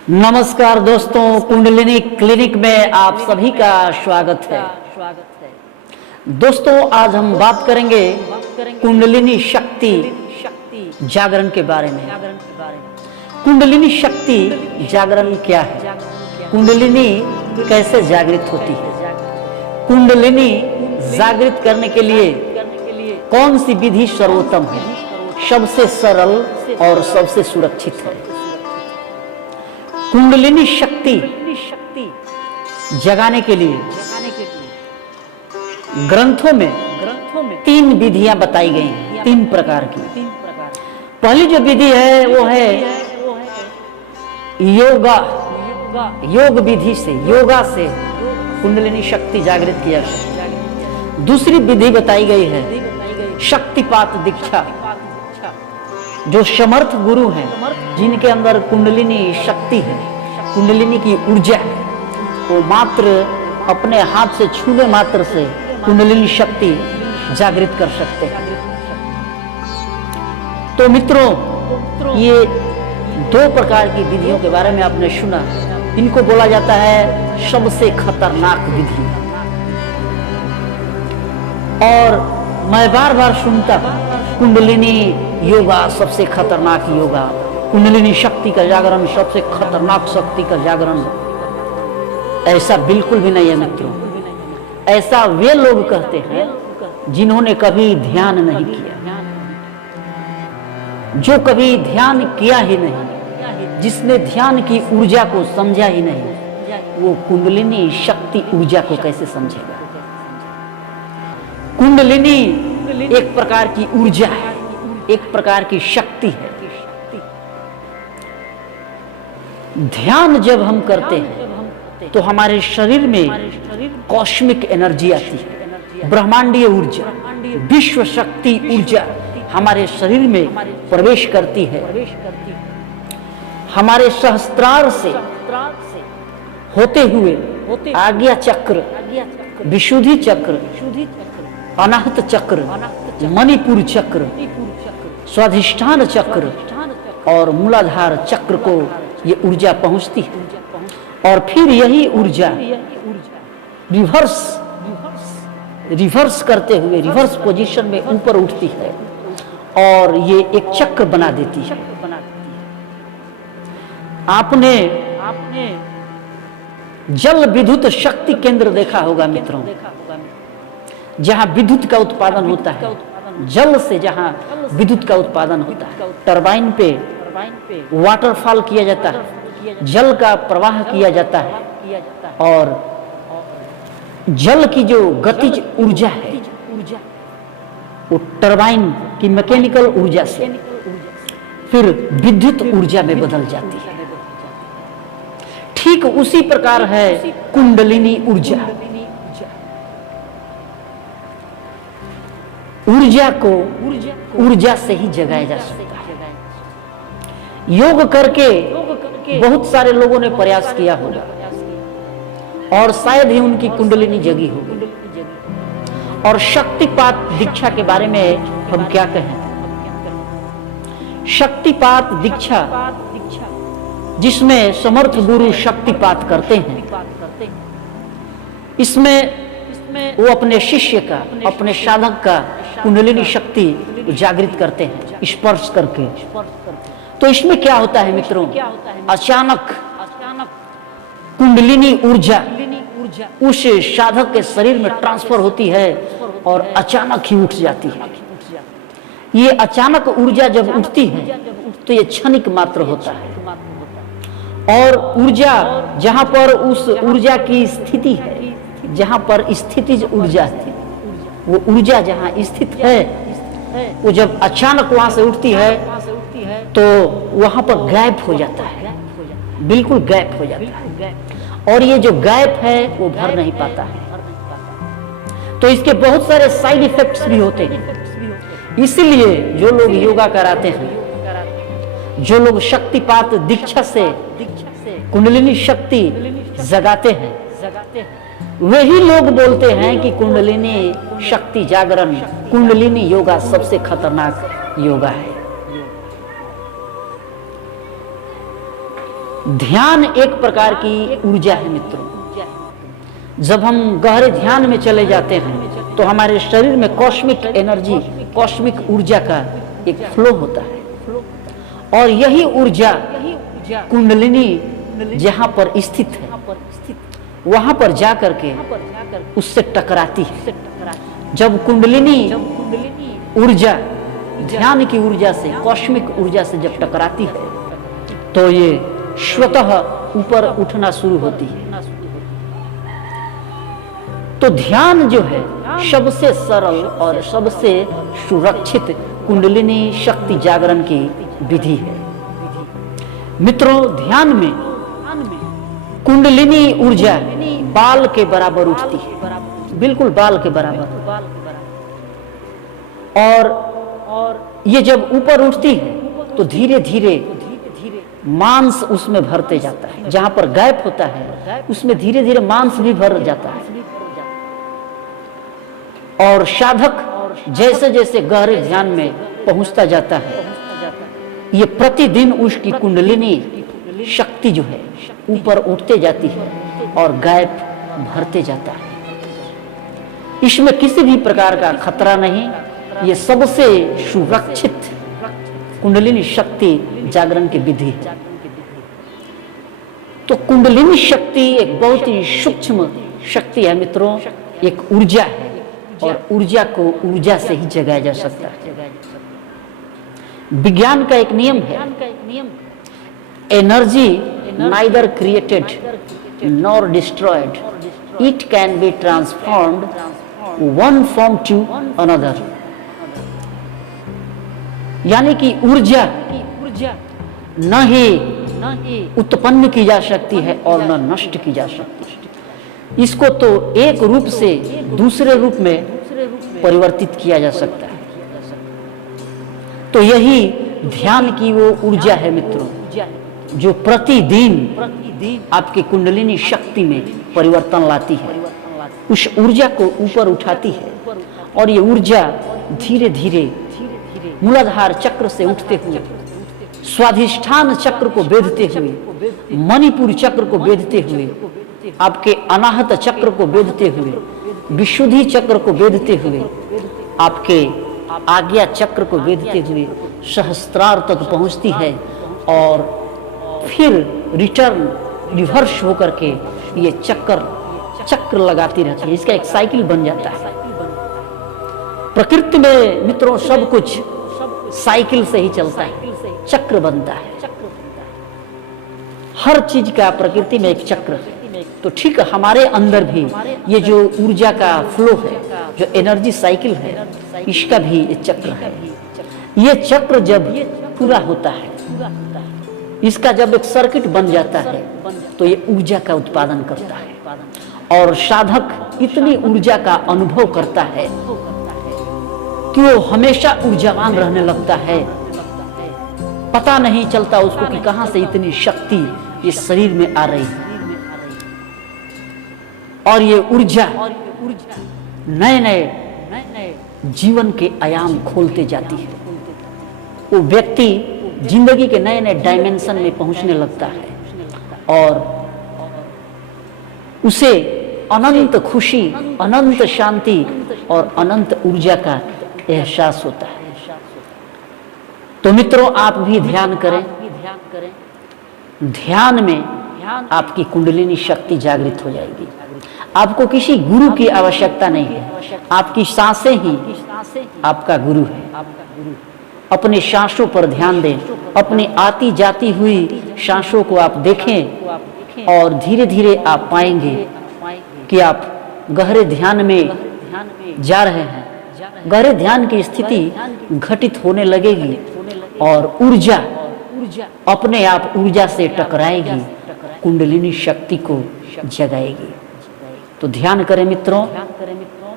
नमस्कार दोस्तों, कुंडलिनी क्लिनिक में आप सभी का स्वागत है। दोस्तों, आज हम बात करेंगे कुंडलिनी शक्ति जागरण के बारे में। कुंडलिनी शक्ति जागरण क्या है? कुंडलिनी कैसे जागृत होती है? कुंडलिनी जागृत करने के लिए कौन सी विधि सर्वोत्तम है, सबसे सरल और सबसे सुरक्षित है? कुंडलिनी शक्ति जगाने के लिए ग्रंथों में 3 विधियां बताई गई हैं, 3 प्रकार की। पहली जो विधि है वो है योग विधि से, योगा से कुंडलिनी शक्ति जागृत किया जाता है। दूसरी विधि बताई गई है शक्तिपात दीक्षा, जो समर्थ गुरु हैं, जिनके अंदर कुंडलिनी शक्ति है, कुंडलिनी की ऊर्जा है, वो मात्र अपने हाथ से छूने मात्र से कुंडलिनी शक्ति जागृत कर सकते हैं। तो मित्रों, ये 2 प्रकार की विधियों के बारे में आपने सुना। इनको बोला जाता है सबसे खतरनाक विधि। और मैं बार बार सुनता हूं कुंडलिनी योगा सबसे खतरनाक योगा, कुंडलिनी शक्ति का जागरण सबसे खतरनाक शक्ति का जागरण। ऐसा बिल्कुल भी नहीं है मित्रों। ऐसा वे लोग कहते हैं जिन्होंने कभी ध्यान नहीं किया, जो कभी ध्यान किया ही नहीं, जिसने ध्यान की ऊर्जा को समझा ही नहीं, वो कुंडलिनी शक्ति ऊर्जा को कैसे समझेगा? कुंडलिनी एक प्रकार की ऊर्जा है, एक प्रकार की शक्ति है। ध्यान जब हम करते हैं तो हमारे शरीर में कॉस्मिक एनर्जी आती है, ब्रह्मांडीय ऊर्जा, विश्व शक्ति ऊर्जा हमारे शरीर में प्रवेश करती है। हमारे सहस्त्रार से होते हुए आज्ञा चक्र, विशुद्धि चक्र, अनाहत चक्र, मणिपुर चक्र, स्वाधिष्ठान चक्र और मूलाधार चक्र को ये ऊर्जा पहुंचती है। और फिर यही ऊर्जा रिवर्स करते हुए रिवर्स पोजीशन में ऊपर उठती है और ये एक चक्र बना देती है। आपने जल विद्युत शक्ति केंद्र देखा होगा मित्रों, जहां विद्युत का उत्पादन होता है, जल से जहां विद्युत का उत्पादन होता है। टरबाइन पे वाटरफॉल किया जाता है, जल का प्रवाह किया जाता है और जल की जो गतिज ऊर्जा है वो टरबाइन की मैकेनिकल ऊर्जा से फिर विद्युत ऊर्जा में बदल जाती है। ठीक उसी प्रकार है कुंडलिनी ऊर्जा। ऊर्जा को ऊर्जा से ही जगाया जा सकता है। योग करके बहुत सारे लोगों ने प्रयास किया होगा और शायद ही उनकी कुंडलिनी जगी होगी। और शक्तिपात दीक्षा के बारे में हम क्या कहें? शक्तिपात दीक्षा, जिसमें समर्थ गुरु शक्तिपात करते हैं, इसमें वो अपने शिष्य का, अपने साधक का कुंडलिनी शक्ति जागृत करते हैं स्पर्श करके। तो इसमें क्या होता है मित्रों? अचानक कुंडलिनी ऊर्जा उस साधक के शरीर में ट्रांसफर होती है और अचानक ही उठ जाती है। ये अचानक ऊर्जा जब उठती है तो ये क्षणिक मात्र होता है। और ऊर्जा जहां पर उस ऊर्जा की स्थिति है, जहां पर स्थितिज ऊर्जा है, वो ऊर्जा जहां स्थित है, वो जब अचानक वहां से उठती है तो वहां पर गैप हो जाता है, बिल्कुल गैप हो जाता है। और ये जो गैप है वो भर नहीं पाता है। तो इसके बहुत सारे साइड इफेक्ट्स भी होते हैं। इसलिए जो लोग योगा कराते हैं, जो लोग शक्तिपात दीक्षा से कुंडलिनी शक्ति जगाते हैं, वही लोग बोलते हैं कि कुंडलिनी शक्ति जागरण, कुंडलिनी योगा सबसे खतरनाक योगा है। ध्यान एक प्रकार की ऊर्जा है मित्रों। जब हम गहरे ध्यान में चले जाते हैं तो हमारे शरीर में कॉस्मिक एनर्जी, कॉस्मिक ऊर्जा का एक फ्लो होता है, और यही ऊर्जा कुंडलिनी जहां पर स्थित है वहां पर जा करके उससे टकराती है। जब कुंडलिनी ऊर्जा ध्यान की ऊर्जा से, कॉस्मिक ऊर्जा से जब टकराती है तो ये स्वतः ऊपर उठना शुरू होती है। तो ध्यान जो है सबसे सरल और सबसे सुरक्षित कुंडलिनी शक्ति जागरण की विधि है मित्रों। ध्यान में कुंडलिनी ऊर्जा बाल के बराबर उठती है, बिल्कुल बाल के बराबर, और ये जब ऊपर उठती है तो धीरे धीरे मांस उसमें भरते जाता है। जहां पर गैप होता है उसमें धीरे धीरे मांस भी भर जाता है, और साधक जैसे जैसे गहरे ध्यान में पहुंचता जाता है ये प्रतिदिन उसकी कुंडलिनी शक्ति जो है ऊपर उठते जाती है और गैप भरते जाता है। इसमें किसी भी प्रकार का खतरा नहीं। ये सबसे सुरक्षित कुंडलिनी शक्ति जागरण की विधि है। तो कुंडलिनी शक्ति एक बहुत ही सूक्ष्म शक्ति है मित्रों, एक ऊर्जा है, और ऊर्जा को ऊर्जा से ही जगाया जा सकता है। विज्ञान का एक नियम है, energy neither created nor destroyed, it can be transformed one form to another. यानी कि ऊर्जा न ही उत्पन्न की जा सकती है और न नष्ट की जा सकती है। इसको तो एक रूप से दूसरे रूप में परिवर्तित किया जा सकता है। तो यही ध्यान की वो ऊर्जा है मित्रों, जो प्रतिदिन आपकी कुंडलिनी शक्ति में परिवर्तन लाती है, उस ऊर्जा को ऊपर उठाती है, और ये ऊर्जा धीरे धीरे मूलाधार चक्र से उठते हुए स्वाधिष्ठान चक्र को भेदते हुए, मणिपुर चक्र को भेदते हुए, आपके अनाहत चक्र को भेदते हुए, विशुद्धि चक्र को भेदते हुए, आपके आज्ञा चक्र को भेदते हुए सहस्त्रार तक पहुंचती है, और फिर रिटर्न रिवर्स होकर के ये चक्र लगाती रहती है। इसका एक साइकिल बन जाता है। प्रकृति में मित्रों सब कुछ साइकिल से ही चलता है, चक्र बनता है। हर चीज का प्रकृति में एक चक्र है। तो ठीक हमारे अंदर भी ये जो ऊर्जा का फ्लो है, जो एनर्जी साइकिल है, इसका भी ये चक्र है। ये चक्र जब पूरा होता है, इसका जब एक सर्किट बन जाता है तो ये ऊर्जा का उत्पादन करता है, और साधक इतनी ऊर्जा का अनुभव करता है कि वो हमेशा ऊर्जावान रहने लगता है। पता नहीं चलता उसको कि कहां से इतनी शक्ति इस शरीर में आ रही है, और ये ऊर्जा नए नए जीवन के आयाम खोलते जाती है। वो व्यक्ति जिंदगी के नए नए डायमेंशन में पहुंचने लगता है, और उसे अनंत खुशी, अनंत शांति और अनंत ऊर्जा का एहसास होता है। तो मित्रों आप भी ध्यान करें। ध्यान में आपकी कुंडलिनी शक्ति जागृत हो जाएगी। आपको किसी गुरु की आवश्यकता नहीं है, आपकी सांसें ही आपका गुरु है। अपने सांसों पर ध्यान दें, अपनी आती जाती हुई सांसों को आप देखें, और धीरे धीरे आप पाएंगे कि आप गहरे ध्यान में जा रहे हैं। गहरे ध्यान की स्थिति घटित होने लगेगी, और ऊर्जा अपने आप ऊर्जा से टकराएगी, कुंडलिनी शक्ति को जगाएगी। तो ध्यान करें मित्रों,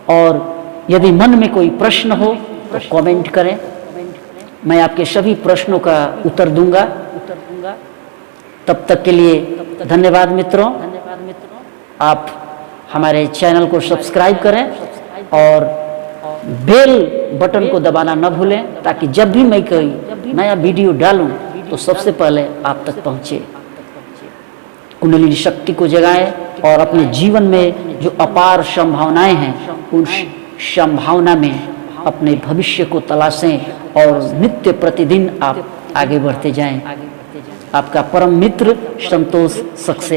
और यदि मन में कोई प्रश्न हो तो कमेंट करें, मैं आपके सभी प्रश्नों का उत्तर दूंगा। तब तक के लिए धन्यवाद मित्रों। आप हमारे चैनल को सब्सक्राइब करें और बेल बटन को दबाना न भूलें, ताकि जब भी मैं कोई नया वीडियो डालूं तो सबसे पहले आप तक पहुंचे। कुंडलिनी शक्ति को जगाएं और अपने जीवन में जो अपार संभावनाएं हैं उन संभावना में अपने भविष्य को तलाशें और नित्य प्रतिदिन आप आगे बढ़ते जाएं। आपका परम मित्र संतोष सक्सेना।